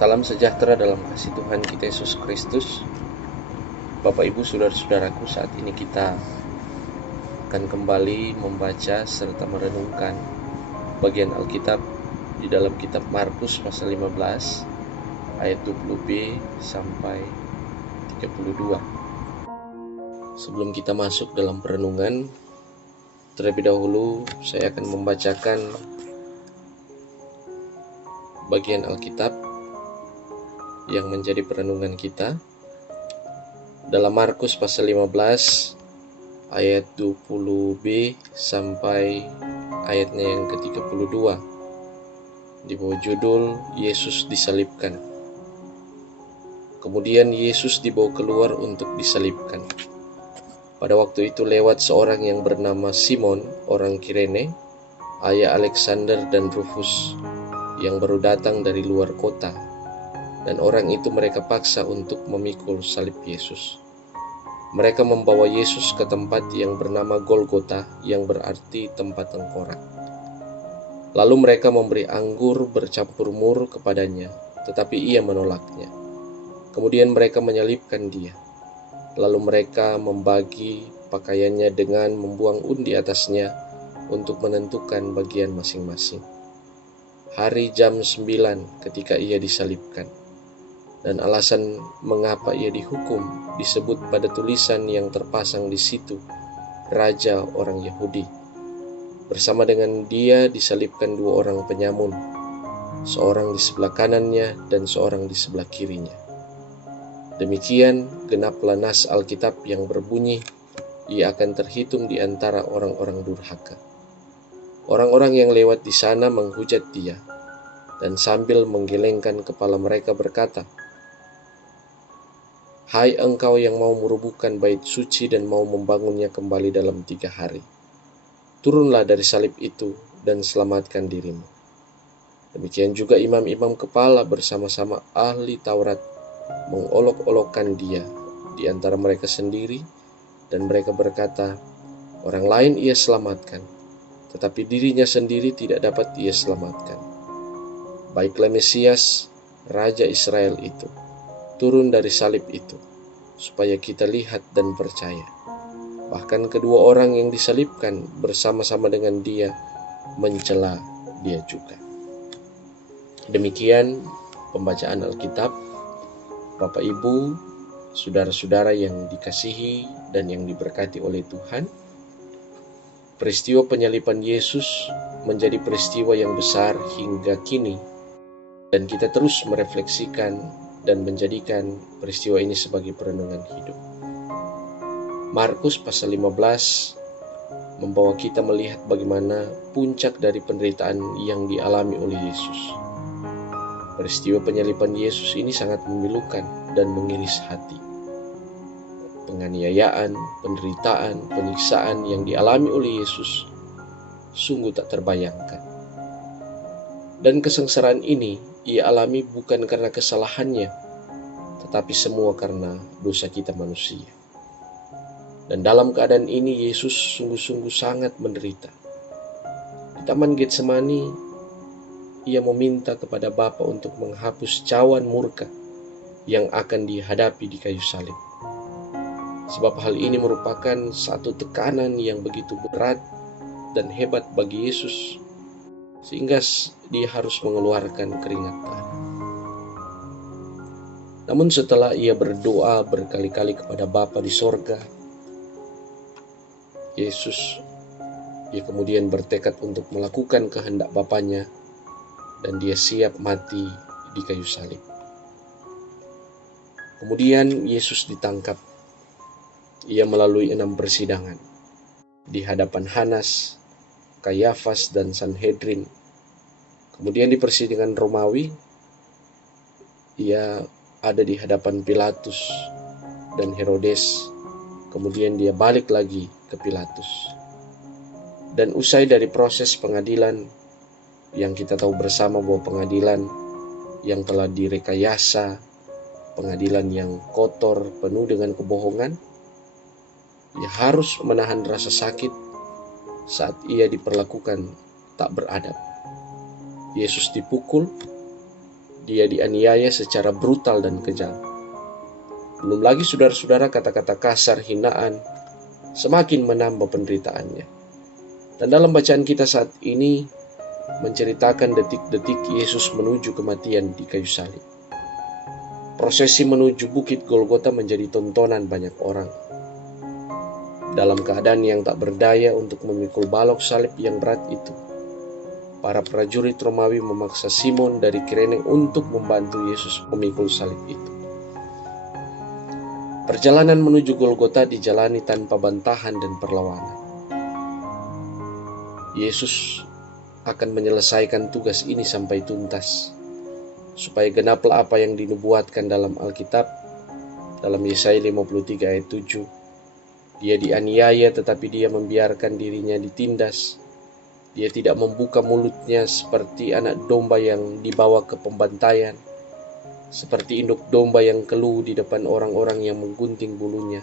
Salam sejahtera dalam kasih Tuhan kita Yesus Kristus. Bapak Ibu saudara-saudaraku, saat ini kita akan kembali membaca serta merenungkan bagian Alkitab di dalam kitab Markus pasal 15 ayat 20b sampai 32. Sebelum kita masuk dalam perenungan, terlebih dahulu saya akan membacakan bagian Alkitab yang menjadi perenungan kita dalam Markus pasal 15 ayat 20b sampai ayatnya yang ke-32 di bawah judul Yesus disalibkan. Kemudian Yesus dibawa keluar untuk disalibkan. Pada waktu itu lewat seorang yang bernama Simon, orang Kirene, ayah Alexander dan Rufus, yang baru datang dari luar kota. Dan orang itu mereka paksa untuk memikul salib Yesus. Mereka membawa Yesus ke tempat yang bernama Golgota, yang berarti tempat tengkorak. Lalu mereka memberi anggur bercampur mur kepadanya, tetapi ia menolaknya. Kemudian mereka menyalibkan dia. Lalu mereka membagi pakaiannya dengan membuang undi atasnya untuk menentukan bagian masing-masing. Hari jam 9 ketika ia disalibkan. Dan alasan mengapa ia dihukum disebut pada tulisan yang terpasang di situ, Raja orang Yahudi. Bersama dengan dia disalibkan dua orang penyamun, seorang di sebelah kanannya dan seorang di sebelah kirinya. Demikian genaplah nas Alkitab yang berbunyi, ia akan terhitung di antara orang-orang durhaka. Orang-orang yang lewat di sana menghujat dia, dan sambil menggelengkan kepala mereka berkata, "Hai engkau yang mau merubuhkan bait suci dan mau membangunnya kembali dalam 3 hari. Turunlah dari salib itu dan selamatkan dirimu." Demikian juga imam-imam kepala bersama-sama ahli Taurat mengolok-olokkan dia di antara mereka sendiri, dan mereka berkata, "Orang lain ia selamatkan, tetapi dirinya sendiri tidak dapat ia selamatkan. Baiklah Mesias, Raja Israel itu, turun dari salib itu, supaya kita lihat dan percaya." Bahkan kedua orang yang disalibkan bersama-sama dengan dia mencela dia juga. Demikian pembacaan Alkitab. Bapak Ibu, saudara-saudara yang dikasihi dan yang diberkati oleh Tuhan, peristiwa penyaliban Yesus menjadi peristiwa yang besar hingga kini, dan kita terus merefleksikan dan menjadikan peristiwa ini sebagai perenungan hidup. Markus pasal 15 membawa kita melihat bagaimana puncak dari penderitaan yang dialami oleh Yesus. Peristiwa penyaliban Yesus ini sangat memilukan dan mengiris hati. Penganiayaan, penderitaan, penyiksaan yang dialami oleh Yesus sungguh tak terbayangkan. Dan kesengsaraan ini ia alami bukan karena kesalahannya, tetapi semua karena dosa kita manusia. Dan dalam keadaan ini Yesus sungguh-sungguh sangat menderita. Di Taman Getsemani, ia meminta kepada Bapa untuk menghapus cawan murka yang akan dihadapi di kayu salib. Sebab hal ini merupakan satu tekanan yang begitu berat dan hebat bagi Yesus, sehingga dia harus mengeluarkan keringat darah. Namun setelah ia berdoa berkali-kali kepada Bapa di sorga, ia kemudian bertekad untuk melakukan kehendak Bapanya, dan dia siap mati di kayu salib. Kemudian Yesus ditangkap. Ia melalui 6 persidangan di hadapan Hanas, Kayafas, dan Sanhedrin. Kemudian di persidangan Romawi, ia ada di hadapan Pilatus dan Herodes. Kemudian dia balik lagi ke Pilatus. Dan usai dari proses pengadilan yang kita tahu bersama bahwa pengadilan yang telah direkayasa, pengadilan yang kotor, penuh dengan kebohongan, ia harus menahan rasa sakit saat ia diperlakukan tak beradab. Yesus dipukul, Dia dianiaya secara brutal dan kejam. Belum lagi saudara-saudara, kata-kata kasar, hinaan semakin menambah penderitaannya. Dan dalam bacaan kita saat ini menceritakan detik-detik Yesus menuju kematian di kayu salib. Prosesi menuju bukit Golgota menjadi tontonan banyak orang. Dalam keadaan yang tak berdaya untuk memikul balok salib yang berat itu, para prajurit Romawi memaksa Simon dari Kirene untuk membantu Yesus memikul salib itu. Perjalanan menuju Golgota dijalani tanpa bantahan dan perlawanan. Yesus akan menyelesaikan tugas ini sampai tuntas, supaya genaplah apa yang dinubuatkan dalam Alkitab, dalam Yesaya 53 ayat 7. Dia dianiaya tetapi dia membiarkan dirinya ditindas. Dia tidak membuka mulutnya seperti anak domba yang dibawa ke pembantaian, seperti induk domba yang keluh di depan orang-orang yang menggunting bulunya.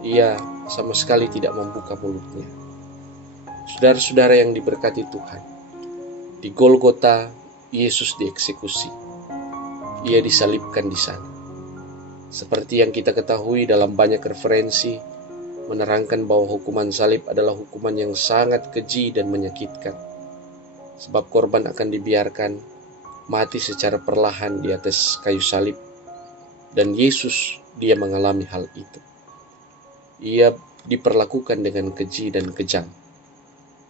Ia sama sekali tidak membuka mulutnya. Saudara-saudara yang diberkati Tuhan, di Golgota Yesus dieksekusi. Ia disalibkan di sana. Seperti yang kita ketahui dalam banyak referensi, menerangkan bahwa hukuman salib adalah hukuman yang sangat keji dan menyakitkan. Sebab korban akan dibiarkan mati secara perlahan di atas kayu salib. Dan Yesus, dia mengalami hal itu. Ia diperlakukan dengan keji dan kejam.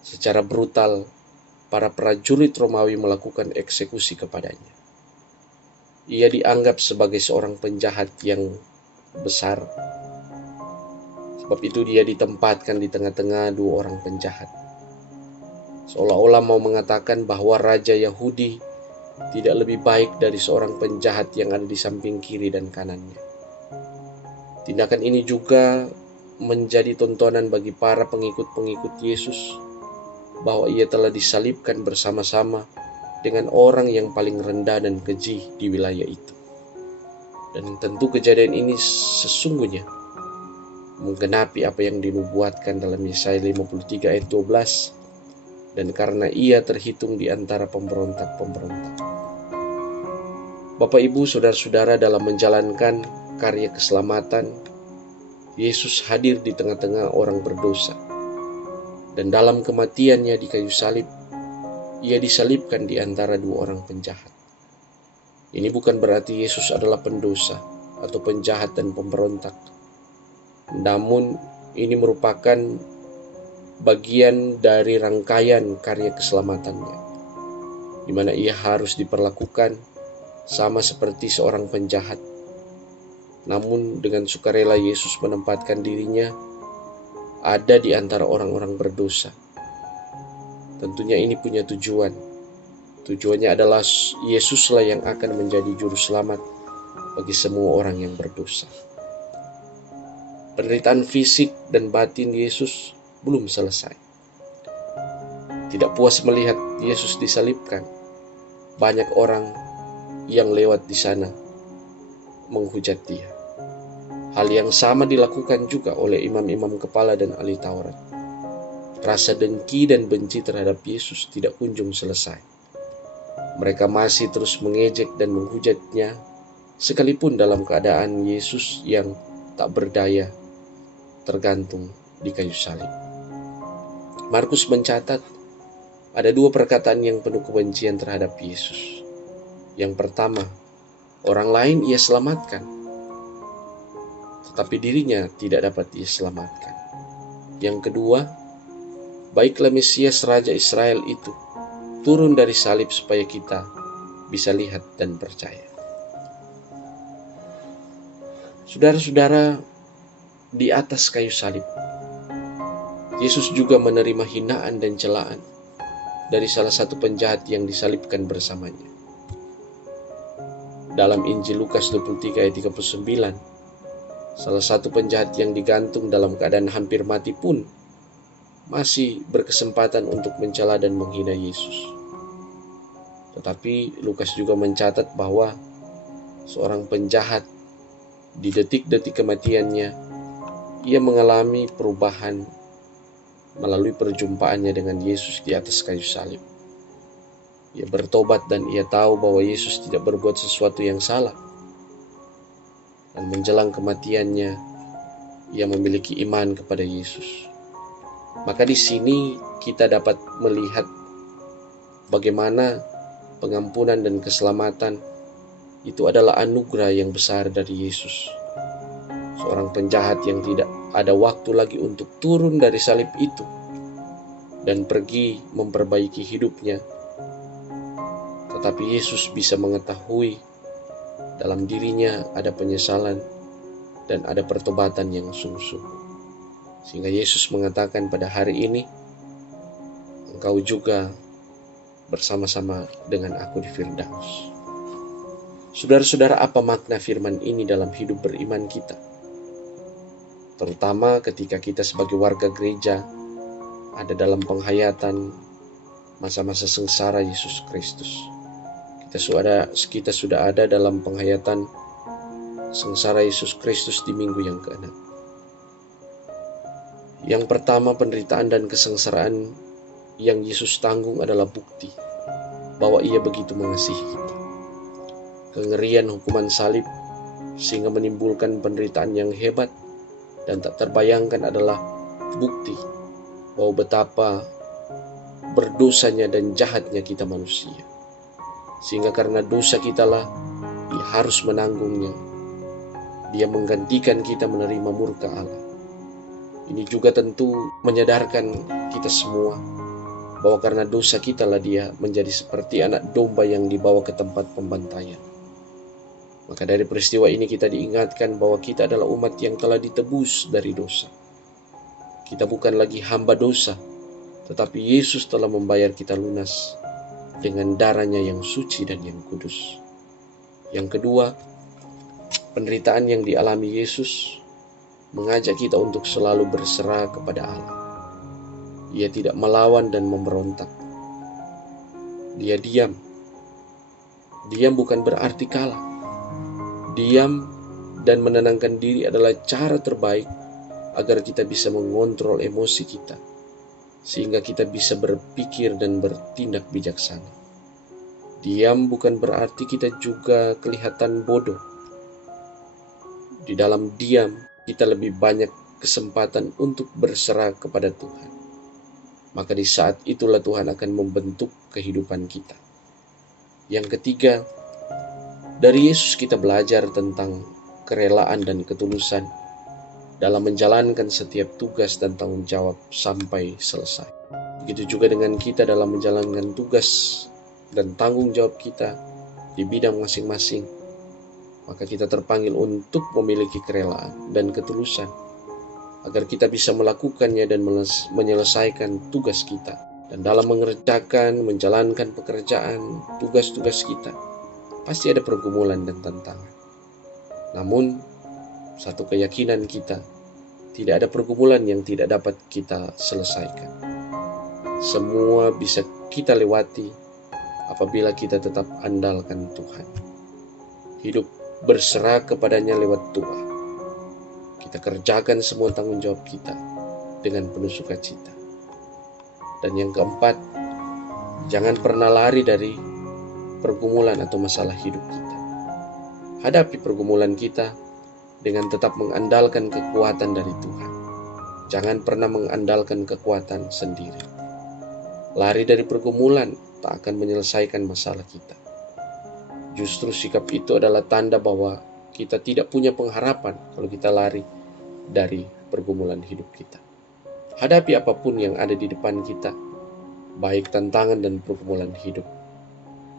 Secara brutal, para prajurit Romawi melakukan eksekusi kepadanya. Ia dianggap sebagai seorang penjahat yang besar. Sebab itu dia ditempatkan di tengah-tengah dua orang penjahat. Seolah-olah mau mengatakan bahwa Raja Yahudi tidak lebih baik dari seorang penjahat yang ada di samping kiri dan kanannya. Tindakan ini juga menjadi tontonan bagi para pengikut-pengikut Yesus, bahwa ia telah disalibkan bersama-sama dengan orang yang paling rendah dan keji di wilayah itu. Dan tentu kejadian ini sesungguhnya menggenapi apa yang dinubuatkan dalam Yesaya 53 ayat 12, dan karena ia terhitung di antara pemberontak-pemberontak. Bapak, Ibu, saudara-saudara, dalam menjalankan karya keselamatan, Yesus hadir di tengah-tengah orang berdosa. Dan dalam kematiannya di kayu salib, ia disalibkan di antara dua orang penjahat. Ini bukan berarti Yesus adalah pendosa atau penjahat dan pemberontak. Namun ini merupakan bagian dari rangkaian karya keselamatannya, di mana ia harus diperlakukan sama seperti seorang penjahat. Namun dengan sukarela Yesus menempatkan dirinya ada di antara orang-orang berdosa. Tentunya ini punya tujuan. Tujuannya adalah Yesuslah yang akan menjadi juru selamat bagi semua orang yang berdosa. Penderitaan fisik dan batin Yesus belum selesai. Tidak puas melihat Yesus disalibkan, banyak orang yang lewat di sana menghujat dia. Hal yang sama dilakukan juga oleh imam-imam kepala dan ahli Taurat. Rasa dengki dan benci terhadap Yesus tidak kunjung selesai. Mereka masih terus mengejek dan menghujatnya, sekalipun dalam keadaan Yesus yang tak berdaya tergantung di kayu salib. Markus mencatat ada dua perkataan yang penuh kebencian terhadap Yesus. Yang pertama, orang lain ia selamatkan, tetapi dirinya tidak dapat ia selamatkan. Yang kedua, baiklah Mesias Raja Israel itu turun dari salib supaya kita bisa lihat dan percaya. Saudara-saudara, di atas kayu salib, Yesus juga menerima hinaan dan celaan dari salah satu penjahat yang disalibkan bersamanya. Dalam Injil Lukas 23 ayat 39, salah satu penjahat yang digantung dalam keadaan hampir mati pun masih berkesempatan untuk mencela dan menghina Yesus. Tetapi Lukas juga mencatat bahwa seorang penjahat di detik-detik kematiannya, ia mengalami perubahan melalui perjumpaannya dengan Yesus di atas kayu salib. Ia bertobat dan ia tahu bahwa Yesus tidak berbuat sesuatu yang salah. Dan menjelang kematiannya, ia memiliki iman kepada Yesus. Maka di sini kita dapat melihat bagaimana pengampunan dan keselamatan itu adalah anugerah yang besar dari Yesus. Seorang penjahat yang tidak ada waktu lagi untuk turun dari salib itu dan pergi memperbaiki hidupnya. Tetapi Yesus bisa mengetahui dalam dirinya ada penyesalan dan ada pertobatan yang sungguh-sungguh. Sehingga Yesus mengatakan pada hari ini, engkau juga bersama-sama dengan aku di Firdaus. Saudara-saudara, apa makna firman ini dalam hidup beriman kita? Terutama ketika kita sebagai warga gereja ada dalam penghayatan masa-masa sengsara Yesus Kristus. Kita sudah ada dalam penghayatan sengsara Yesus Kristus di minggu yang ke-6. Yang pertama, penderitaan dan kesengsaraan yang Yesus tanggung adalah bukti bahwa ia begitu mengasihi kita. Kengerian hukuman salib sehingga menimbulkan penderitaan yang hebat dan tak terbayangkan adalah bukti bahwa betapa berdosanya dan jahatnya kita manusia. Sehingga karena dosa kitalah Dia harus menanggungnya. Dia menggantikan kita menerima murka Allah. Ini juga tentu menyadarkan kita semua bahwa karena dosa kitalah Dia menjadi seperti anak domba yang dibawa ke tempat pembantaian. Maka dari peristiwa ini kita diingatkan bahwa kita adalah umat yang telah ditebus dari dosa. Kita bukan lagi hamba dosa, tetapi Yesus telah membayar kita lunas dengan darahnya yang suci dan yang kudus. Yang kedua, penderitaan yang dialami Yesus mengajak kita untuk selalu berserah kepada Allah. Ia tidak melawan dan memberontak. Dia diam. Diam bukan berarti kalah. Diam dan menenangkan diri adalah cara terbaik agar kita bisa mengontrol emosi kita, sehingga kita bisa berpikir dan bertindak bijaksana. Diam bukan berarti kita juga kelihatan bodoh. Di dalam diam, kita lebih banyak kesempatan untuk berserah kepada Tuhan. Maka di saat itulah Tuhan akan membentuk kehidupan kita. Yang ketiga, dari Yesus kita belajar tentang kerelaan dan ketulusan dalam menjalankan setiap tugas dan tanggung jawab sampai selesai. Begitu juga dengan kita dalam menjalankan tugas dan tanggung jawab kita di bidang masing-masing. Maka kita terpanggil untuk memiliki kerelaan dan ketulusan agar kita bisa melakukannya dan menyelesaikan tugas kita. Dan dalam menjalankan pekerjaan, tugas-tugas kita, pasti ada pergumulan dan tantangan. Namun, satu keyakinan kita, tidak ada pergumulan yang tidak dapat kita selesaikan. Semua bisa kita lewati apabila kita tetap andalkan Tuhan. Hidup berserah kepadanya lewat doa. Kita kerjakan semua tanggung jawab kita dengan penuh sukacita. Dan yang keempat, jangan pernah lari dari pergumulan atau masalah hidup kita. Hadapi pergumulan kita dengan tetap mengandalkan kekuatan dari Tuhan. Jangan pernah mengandalkan kekuatan sendiri. Lari dari pergumulan tak akan menyelesaikan masalah kita. Justru sikap itu adalah tanda bahwa kita tidak punya pengharapan kalau kita lari dari pergumulan hidup kita. Hadapi apapun yang ada di depan kita, baik tantangan dan pergumulan hidup.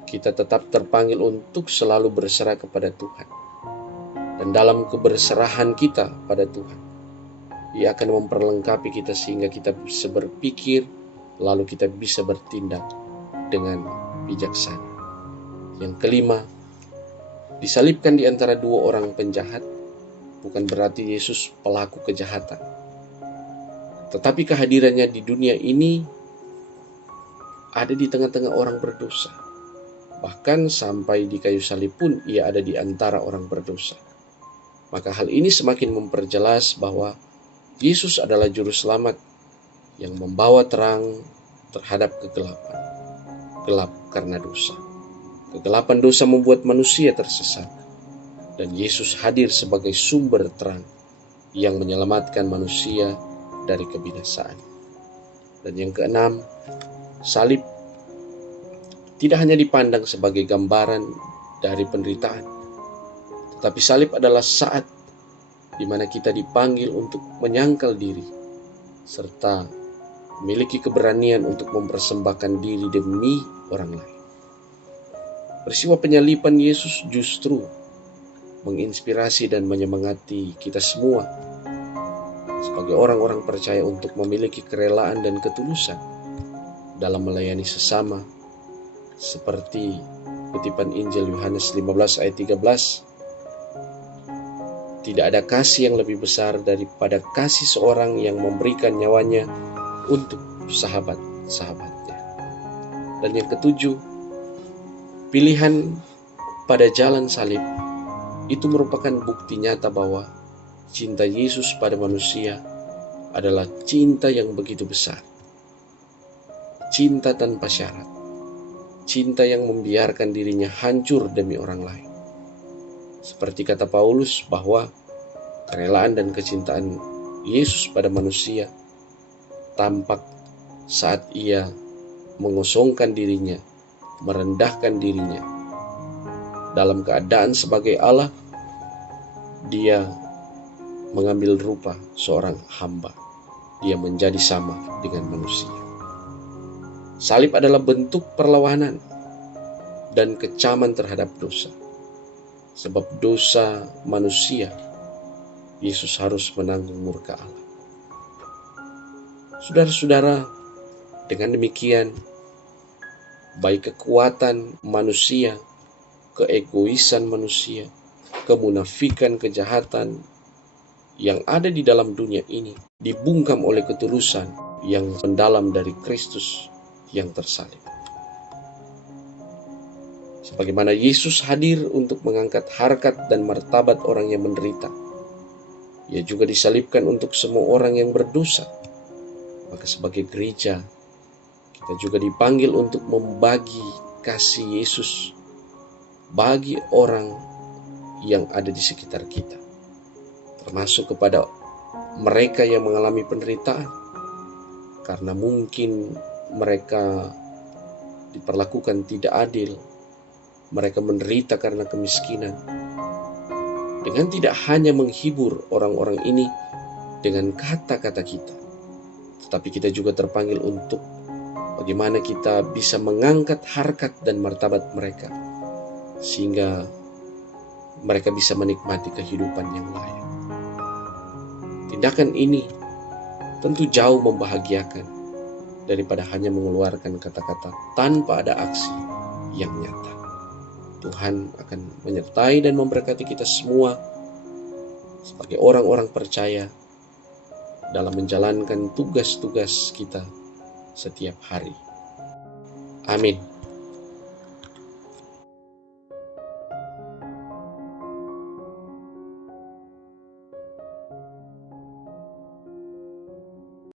Kita tetap terpanggil untuk selalu berserah kepada Tuhan. Dan dalam keberserahan kita pada Tuhan, Ia akan memperlengkapi kita sehingga kita bisa berpikir, lalu kita bisa bertindak dengan bijaksana. Yang kelima, disalibkan di antara dua orang penjahat bukan berarti Yesus pelaku kejahatan. Tetapi kehadirannya di dunia ini ada di tengah-tengah orang berdosa. Bahkan sampai di kayu salib pun Ia ada di antara orang berdosa. Maka hal ini semakin memperjelas bahwa Yesus adalah juru selamat yang membawa terang terhadap kegelapan. gelap karena dosa. Kegelapan dosa membuat manusia tersesat, dan Yesus hadir sebagai sumber terang yang menyelamatkan manusia dari kebinasaan. Dan yang keenam, salib tidak hanya dipandang sebagai gambaran dari penderitaan, tetapi salib adalah saat di mana kita dipanggil untuk menyangkal diri, serta memiliki keberanian untuk mempersembahkan diri demi orang lain. Peristiwa penyaliban Yesus justru menginspirasi dan menyemangati kita semua sebagai orang-orang percaya untuk memiliki kerelaan dan ketulusan dalam melayani sesama, seperti kutipan Injil Yohanes 15 ayat 13. Tidak ada kasih yang lebih besar daripada kasih seorang yang memberikan nyawanya untuk sahabat-sahabatnya. Dan yang ketujuh, pilihan pada jalan salib itu merupakan bukti nyata bahwa cinta Yesus pada manusia adalah cinta yang begitu besar. Cinta tanpa syarat. Cinta yang membiarkan dirinya hancur demi orang lain. Seperti kata Paulus bahwa kerelaan dan kecintaan Yesus pada manusia tampak saat ia mengosongkan dirinya, merendahkan dirinya. Dalam keadaan sebagai Allah, dia mengambil rupa seorang hamba. Dia menjadi sama dengan manusia. Salib adalah bentuk perlawanan dan kecaman terhadap dosa. Sebab dosa manusia, Yesus harus menanggung murka Allah. Saudara-saudara, dengan demikian, baik kekuatan manusia, keegoisan manusia, kemunafikan, kejahatan yang ada di dalam dunia ini dibungkam oleh ketulusan yang mendalam dari Kristus yang tersalib. Sebagaimana Yesus hadir untuk mengangkat harkat dan martabat orang yang menderita, Ia juga disalibkan untuk semua orang yang berdosa. Maka sebagai gereja, kita juga dipanggil untuk membagi kasih Yesus bagi orang yang ada di sekitar kita, termasuk kepada mereka yang mengalami penderitaan, karena mungkin mereka diperlakukan tidak adil, mereka menderita karena kemiskinan. Dengan tidak hanya menghibur orang-orang ini dengan kata-kata kita, tetapi kita juga terpanggil untuk bagaimana kita bisa mengangkat harkat dan martabat mereka, sehingga mereka bisa menikmati kehidupan yang layak. Tindakan ini tentu jauh membahagiakan daripada hanya mengeluarkan kata-kata tanpa ada aksi yang nyata. Tuhan akan menyertai dan memberkati kita semua sebagai orang-orang percaya dalam menjalankan tugas-tugas kita setiap hari. Amin.